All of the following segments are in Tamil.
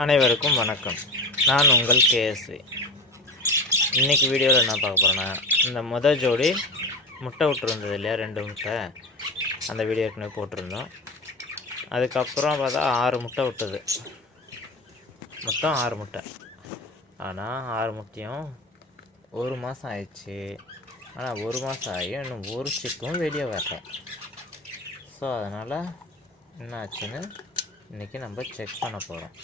அனைவருக்கும் வணக்கம். நான் உங்கள் கேஎஸ்வி. இன்றைக்கி வீடியோவில் என்ன பார்க்க போகிறேன்னா, இந்த ஜோடி முட்டை விட்டுருந்தது இல்லையா, 2 முட்டை. அந்த வீடியோ ஏற்கனவே போட்டிருந்தோம். அதுக்கப்புறம் பார்த்தா 6 முட்டை விட்டது. மொத்தம் 6 முட்டை. ஆனால் 6 முட்டையும் 1 மாதம் ஆயிடுச்சு. ஆனால் 1 மாதம் ஆகியும் இன்னும் ஒரு சிக்கும் வெளியே வரல. ஸோ அதனால் என்ன ஆச்சுன்னு இன்றைக்கி நம்ம செக் பண்ண போகிறோம்.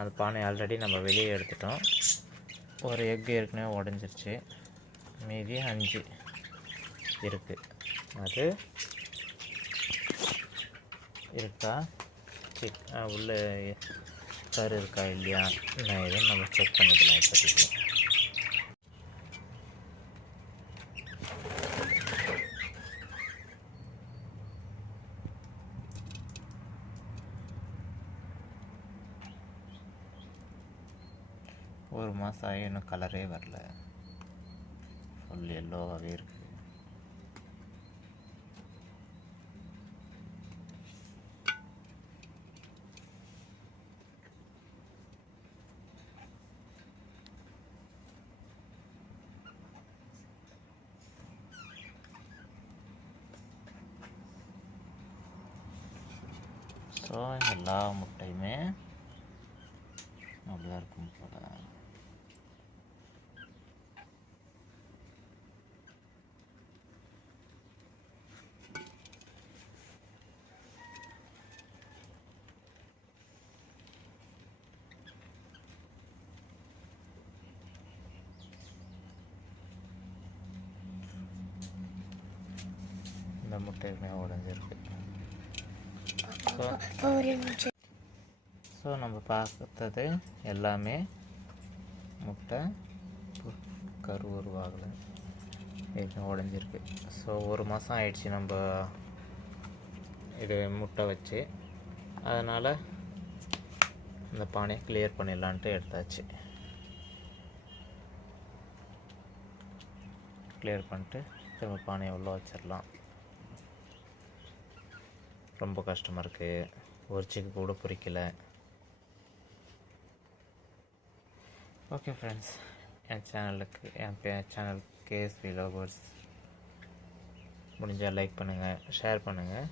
அந்த பானை ஆல்ரெடி நம்ம வெளியே எடுத்துட்டோம். ஒரு எக் ஏற்கனவே உடஞ்சிருச்சு. மீதி 5 இருக்குது. அது இருக்கா உள்ள கரு இருக்கா இல்லையா நான் எதுவும் நம்ம செக் பண்ணிக்கலாம். இப்போதைக்கு ஒரு மாதம் ஆகி இன்னும் கலரே வரல. ஃபுல் எல்லோவாகவே இருக்குது. ஸோ எல்லா முட்டையுமே அப்படிதான் இருக்கும் போல. இந்த முட்டையுமே உடஞ்சிருக்கு. ஸோ நம்ம பார்த்தது எல்லாமே முட்டை கரு உருவாகலை, இது உடஞ்சிருக்கு. ஸோ 1 மாதம் ஆயிடுச்சு நம்ம இது முட்டை வச்சு. அதனால் இந்த பானையை கிளியர் பண்ணிடலான்ட்டு எடுத்தாச்சு. கிளியர் பண்ணிட்டு திரும்ப பானையை உள்ள வச்சிடலாம். ரொம்ப கஷ்டமாக இருக்குது. ஒரு சிக்கு கூட பொரிக்கலை. ஓகே ஃப்ரெண்ட்ஸ், என் சேனல் கேஎஸ்வி லவர்ஸ் முடிஞ்சால் லைக் பண்ணுங்கள், ஷேர் பண்ணுங்கள்.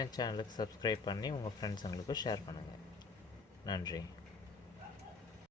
என் சேனலுக்கு சப்ஸ்கிரைப் பண்ணி உங்கள் ஃப்ரெண்ட்ஸுங்களுக்கு ஷேர் பண்ணுங்கள். நன்றி.